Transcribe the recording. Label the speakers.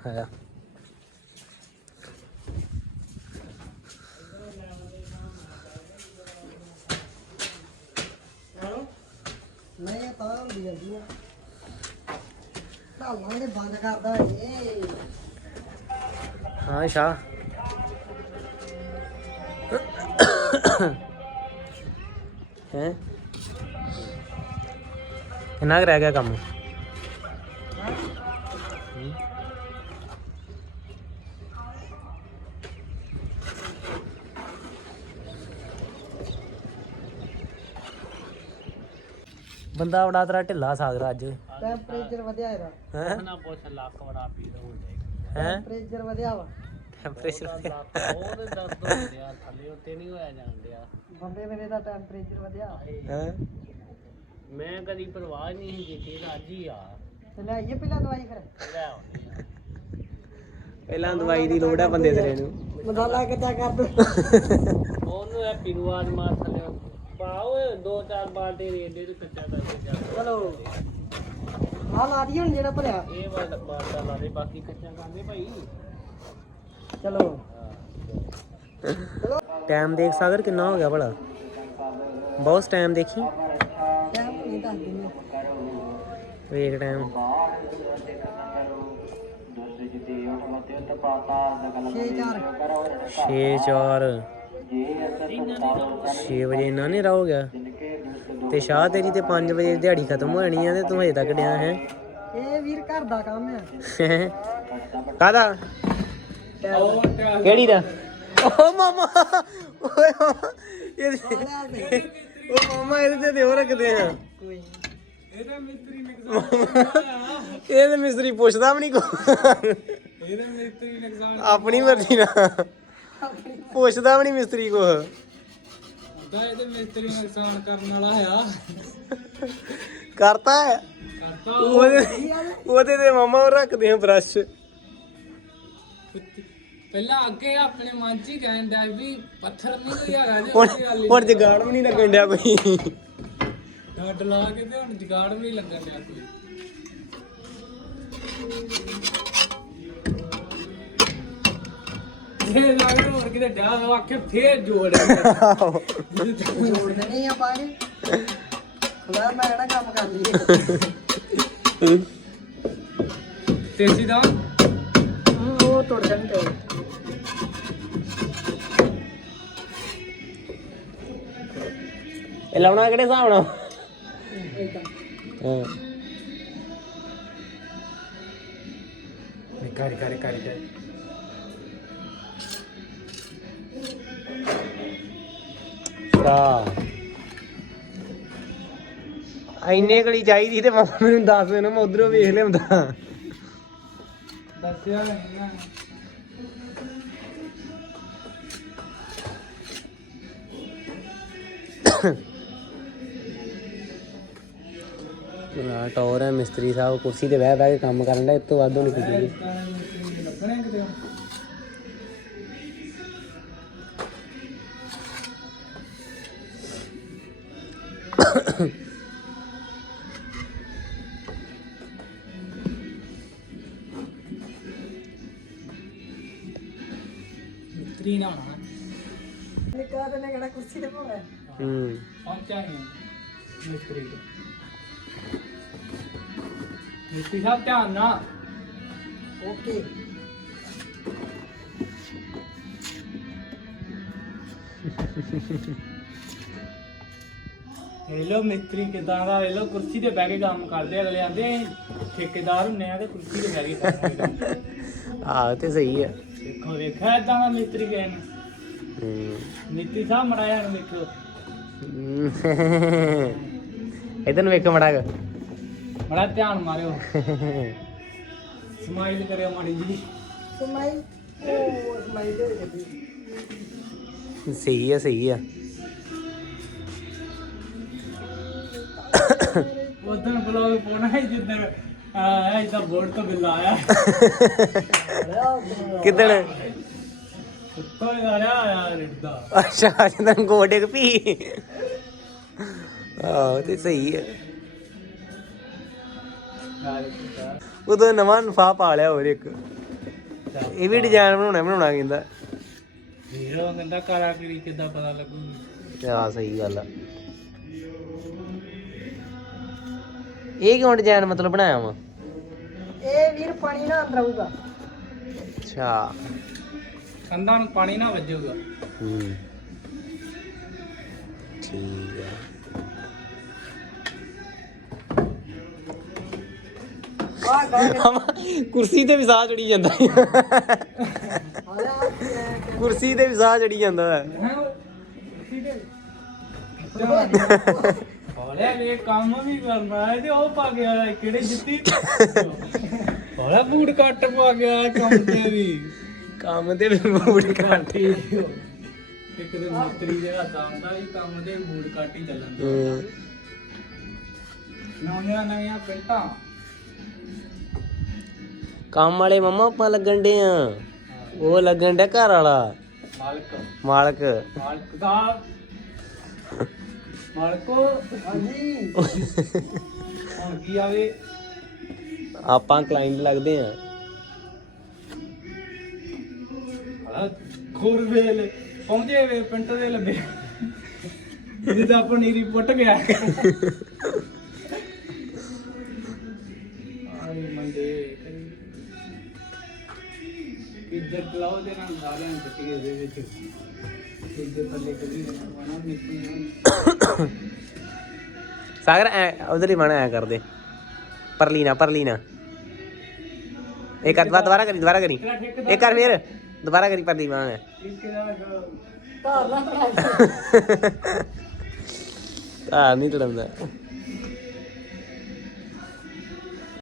Speaker 1: ਆਇਆ
Speaker 2: ਨਹੀਂ ਤਾਂ ਹੁੰਦੀ ਜਾਂਦੀ ਆ ਢਾਲਾਂ ਦੇ ਬੰਦ ਕਰਦਾ ਏ
Speaker 1: ਹਾਂ ਸ਼ਾਹ ਹੈ ਕਿੰਨਾ ਕੁ ਰਹਿ ਗਿਆ ਕੰਮ ਬੰਦਾ ਬੜਾ ਤੇਰਾ ਢਿੱਲਾ ਸਾਗਰਾ ਅੱਜ
Speaker 2: ਟੈਂਪਰੇਚਰ ਵਧਿਆ ਇਹਦਾ
Speaker 1: ਹੈ
Speaker 3: ਨਾ ਪੁੱਛ ਲੱਕ ਬੜਾ ਪੀੜ ਹੋ ਜਾਏਗਾ
Speaker 1: ਹੈ
Speaker 2: ਟੈਂਪਰੇਚਰ ਵਧਿਆ ਵਾ
Speaker 1: ਟੈਂਪਰੇਚਰ
Speaker 3: ਉਹਦੇ ਦਰਦ ਹੁੰਦੇ ਆ ਥੱਲੇ ਉੱਤੇ ਨਹੀਂ ਹੋਇਆ ਜਾਂਦਿਆ
Speaker 2: ਬੰਦੇ ਮੇਰੇ ਦਾ ਟੈਂਪਰੇਚਰ ਵਧਿਆ
Speaker 1: ਹੈ
Speaker 3: ਮੈਂ ਕਦੀ ਪਰਵਾਹ ਨਹੀਂ ਕੀਤੀ ਤਾਂ ਅੱਜ ਹੀ ਆ
Speaker 2: ਤੇ ਲੈ ਆਈਏ ਪਹਿਲਾਂ ਦਵਾਈ ਫਿਰ
Speaker 3: ਲੈ ਆਉਣੀ ਆ
Speaker 1: ਪਹਿਲਾਂ ਦਵਾਈ ਦੀ ਲੋੜ ਆ ਬੰਦੇ ਤੇਰੇ ਨੂੰ
Speaker 2: ਮਸਾਲਾ ਕਿੱਦਾਂ ਕਰ ਦੋ
Speaker 3: ਉਹਨੂੰ ਇਹ ਪਿਰਵਾਜ ਮਾਰ ਥੱਲੇ ਪਾਓ ਦੋ ਚਾਰ ਬਾਲਟੇ ਰੇਡੇ ਤੇ ਕੱਚਾ ਕਰਕੇ ਜਾ
Speaker 2: ਚਲੋ ਆ ਲਾ ਦੀ ਹੁਣ ਜਿਹੜਾ ਭਰਿਆ
Speaker 3: ਇਹ ਬਾਲਟਾ ਲਾ ਦੇ ਬਾਕੀ ਕੱਚਾ ਕਰਦੇ ਭਾਈ
Speaker 2: ਚਲੋ
Speaker 1: ਟਾਈਮ ਦੇਖ ਸਾਗਰ ਕਿੰਨਾ ਹੋ ਗਿਆ ਭਲਾ ਬਹੁਤ ਟਾਈਮ ਦੇਖੀ
Speaker 2: ਟਾਈਮ ਨਹੀਂ ਦੱਸ ਦਿੰਦੇ
Speaker 1: ਵੇਖ ਟਾਈਮ 6-4 6 ਵਜੇ ਇੰਨਾ ਹਨੇਰਾ ਹੋ ਗਿਆ ਤੇ ਸ਼ਾਹ ਤੇਰੀ ਤੇ 5 ਵਜੇ ਦਿਹਾੜੀ ਖਤਮ ਹੋ ਜਾਣੀ ਆ ਤੇ ਤੂੰ ਹਜੇ ਤੱਕ ਡਿਆ ਹੈ
Speaker 2: ਇਹ ਵੀਰ ਘਰ ਦਾ ਕੰਮ ਆ
Speaker 1: ਕਾਹਦਾ ਕਿਹੜੀ ਦਾ ਓ ਮਾਮਾ ਓਏ ਮਾਮਾ ਇਹਦੇ ਓ ਮਾਮਾ ਇਹਦੇ ਤੇ ਹੋਰ ਰੱਖਦੇ ਆ
Speaker 2: ਕੋਈ
Speaker 3: ਇਹਦਾ ਮਿਸਤਰੀ
Speaker 1: ਇਹ ਤੇ ਮਿਸਤਰੀ ਪੁੱਛਦਾ ਵੀ ਨਹੀਂ ਕੋ
Speaker 3: ਇਹਦਾ ਮਿਸਤਰੀ ਨੁਕਸਾਨ
Speaker 1: ਆਪਣੀ ਮਰਜ਼ੀ ਨਾਲ ਪੁੱਛਦਾ ਵੀ ਨਹੀਂ ਮਿਸਤਰੀ ਕੋ
Speaker 3: ਦਾ ਇਹਦੇ ਮਿਸਤਰੀ ਨੁਕਸਾਨ ਕਰਨ ਵਾਲਾ ਆ
Speaker 1: ਕਰਤਾ ਹੈ
Speaker 3: ਕਰਤਾ
Speaker 1: ਉਹਦੇ ਤੇ ਮਾਮਾ ਉਹ ਰੱਖਦੇ ਆ ਬ੍ਰਸ਼
Speaker 3: ਪਹਿਲਾਂ ਅੱਗੇ ਆਪਣੇ ਮਨ ਚ ਹੀ ਕਹਿਣ ਡਿਆ ਵੀ ਪੱਥਰ ਨਹੀਂ ਕੋਈ ਹੈਗਾ
Speaker 1: ਹੁਣ ਜਗਾੜ ਵੀ ਨਹੀਂ ਲੱਗਣ ਡਿਆ ਕੋਈ
Speaker 3: ਡੱਡ ਲਾ ਕੇ ਤੇ ਹੁਣ ਜਗਾੜ ਵੀ ਨਹੀਂ ਲੱਗਣ ਡਿਆ ਕੋਈ ਇਹ ਲੱਗ ਹੋਰ ਕਿਤੇ ਡਿਆ ਆਖੇ ਫੇਰ ਜੋੜ
Speaker 2: ਜੋੜ ਦੇਣੀ ਆ ਪਾਣੀ ਖੁਦਾ ਮੈਂ ਕਿਹੜਾ ਕੰਮ ਕਰ ਲਈਏ
Speaker 3: ਤੇਜੀ ਦਾ
Speaker 2: ਉਹ ਟੁੱਟ ਜਾਣੀ ਤੇ
Speaker 1: ਇਹ ਲਾਉਣਾ ਕਿਹੜੇ ਹਿਸਾਬ ਨਾਲ
Speaker 2: ਇਦਾਂ
Speaker 1: ਹਾਂ
Speaker 3: ਕਰ
Speaker 1: ਇੰਨੇ ਗਲੀ ਚਾਹੀਦੀ ਤੇ ਮਾਮਾ ਮੈਨੂੰ ਦੱਸ ਦੇਣਾ ਮੈਂ ਉਧਰੋਂ ਵੇਖ ਲਿਆਉਂਦਾ
Speaker 3: ਦੱਸਿਆ ਨਹੀਂ ਨਾ
Speaker 1: ਟੌਰ ਹੈ ਮਿਸਤਰੀ ਸਾਹਿਬ ਕੁਰਸੀ ਤੇ ਬਹਿ ਕੇ ਕੰਮ ਕਰਨ ਦਾ ਇਸ ਤੋਂ ਵੱਧ ਹੋਣੀ ਕੁਝ ਨਹੀਂ
Speaker 3: ਲੱਗਣੇ ਕਿਤੇ ਮਿਸਤਰੀ ਨਾ ਹੋਣਾ
Speaker 2: ਨਿੱਕਾ ਤੇ ਨੇ ਕਿਹੜਾ ਕੁਰਸੀ ਤੇ ਪਾਉਣਾ
Speaker 3: ਪਹੁੰਚਾ ਹੀ ਮਿਸਤਰੀ ਕੋਲ ਮਿਸਤਰੀ ਸਾਹਿਬ ਧਿਆਨ ਨਾਲ
Speaker 2: ਓਕੇ
Speaker 3: ਵੇਲੋ ਮਿਸਤਰੀ ਕਿਦਾਂ ਦਾ ਵੇਲੋ ਕੁਰਸੀ ਤੇ ਬਹਿ ਕੇ ਕੰਮ ਕਰਦੇ ਅਗਲੇ ਆਂਦੇ ਠੇਕੇਦਾਰ ਹੁੰਨੇ ਆ ਤੇ ਕੁਰਸੀ ਤੇ ਬਹਿ ਕੇ ਕੰਮ ਕਰਦੇ
Speaker 1: ਆਹ ਤੇ ਸਹੀ ਆ
Speaker 3: ਦੇਖੋ ਵੇਖਿਆ ਇਦਾਂ ਦਾ ਮਿਸਤਰੀ ਗਏ ਨੇ ਮਿਸਤਰੀ ਸਾਹਿਬ ਮੜਾਇਆ ਨੂੰ ਵੇਖੋ
Speaker 1: ਇਧਰ ਨੂੰ ਵੇਖੋ ਮੜਾ
Speaker 3: ਬੜਾ ਧਿਆਨ ਮਾਰਿਓ ਸਮਾਈਲ ਕਰਿਓ ਮਾੜੀ ਜੀ
Speaker 2: ਸਮਾਈ ਉਹ ਸਮਾਈ ਦੇ ਦੇ
Speaker 1: ਸਹੀ ਆ ਸਹੀ ਆ
Speaker 3: ਉਦੋਂ ਬਲੌਗ ਪਾਉਣਾ ਹੈ ਜਿੱਦਣ ਇਹਦਾ ਬੋਰਡ ਤੋਂ ਬਿੱਲ ਆਇਆ
Speaker 1: ਕਿੱਦਣ
Speaker 3: ਉੱਤੋਂ ਆਇਆ ਰਿੜਦਾ
Speaker 1: ਅੱਛਾ ਜਦੋਂ ਗੋਡੇ ਕ ਪੀ ਆਹ ਤੇ ਸਹੀ ਆ ਉਦੋਂ ਨਵਾਂ ਨਫਾ ਪਾ ਲਿਆ ਹੋਰ ਇੱਕ ਇਹ ਵੀ ਡਿਜ਼ਾਈਨ ਬਣਾਉਣਾ ਕਹਿੰਦਾ।
Speaker 3: ਹੀਰੋ ਕਹਿੰਦਾ ਕਾਰਾਗਰੀ ਕਿੱਦਾਂ ਪਤਾ ਲੱਗੂਗੀ।
Speaker 1: ਆ ਸਹੀ ਗੱਲ ਆ। ਇਹ ਕਿਉਂ ਡਿਜ਼ਾਈਨ ਮਤਲਬ ਬਣਾਇਆ ਵਾ?
Speaker 2: ਇਹ ਵੀਰ ਪਾਣੀ ਨਾ ਅੰਦਰ ਆਊਗਾ।
Speaker 1: ਅੱਛਾ।
Speaker 3: ਕੰਧਾਂ ਨੂੰ ਪਾਣੀ ਨਾ ਵੱਜੂਗਾ।
Speaker 1: ਠੀਕ ਆ। ਕੁਰਸੀ ਤੇ ਵੀ ਸਾਹ ਚੜੀ ਜਾਂਦਾ। ਕੁਰਸੀ ਤੇ ਵੀ ਸਾਹ ਚੜੀ ਜਾਂਦਾ ਹੈ।
Speaker 3: ਹੋਲੇ ਇਹ ਕੰਮ ਵੀ ਕਰਨਾ ਹੈ ਤੇ ਉਹ ਪਾ ਗਿਆ ਕਿਹੜੇ ਜੁੱਤੀ ਹੋਲਾ ਬੂਟ ਕੱਟ ਪਾ ਗਿਆ ਕੰਮ ਤੇ ਵੀ
Speaker 1: ਕੰਮ ਤੇ ਵੀ ਬੂਟ
Speaker 3: ਕਾਟੀ ਇੱਕ ਦਿਨ ਮਿਸਤਰੀ ਜਿਹੜਾ ਦਮਦਾ ਵੀ ਕੰਮ ਤੇ ਬੂਟ ਕੱਟ ਹੀ ਚੱਲਣ ਨਵੀਆਂ ਪੈਂਟਾਂ
Speaker 1: ਕੰਮ ਵਾਲੇ ਮਮਾ ਆਪਾਂ ਲੱਗਣ ਡੇ ਆ। ਉਹ ਲੱਗਣ ਡਿਆ ਘਰ ਵਾਲਾ ਮਾਲਕ
Speaker 3: ਦਾ ਮਾਲਕੋ
Speaker 2: ਹਾਂਜੀ
Speaker 3: ਹੁਣ ਕੀ ਆਵੇ
Speaker 1: ਆਪਾਂ ਕਲਾਇੰਟ ਲੱਗਦੇ ਆ।
Speaker 3: ਖੁਰਵੇਲ ਪਹੁੰਚੇ ਵੇ ਪਿੰਟ ਦੇ ਲੱਭੇ ਜਿਹਦਾ ਪਨੀਰੀ ਪੁੱਟ ਗਿਆ ਆਏ ਮੰਦੇ ਇੱਧਰ ਕਲਾਉ ਦੇ ਨਾਲ ਸਾਰਿਆਂ ਨੂੰ ਟਿੱਕੇ ਦੇ ਵਿੱਚ ਇੱਧਰ ਪੱਲੇ ਕਦੀ ਨਾ ਮਿੱਟੀ
Speaker 1: ਸਾਗਰ ਉਧਰ ਹੀ ਬਣਾ ਐ ਕਰਦੇ। ਪਰਲੀ ਨਾ ਇੱਕ ਦੁਬਾਰਾ ਕਰੀ ਇੱਕ ਕਰ ਫੇਰ ਦੁਬਾਰਾ ਕਰੀ ਪਰਲੀ ਬਣਾ
Speaker 2: ਧਾਰ ਲਾ
Speaker 1: ਨਹੀਂ ਤੜਮਦਾ।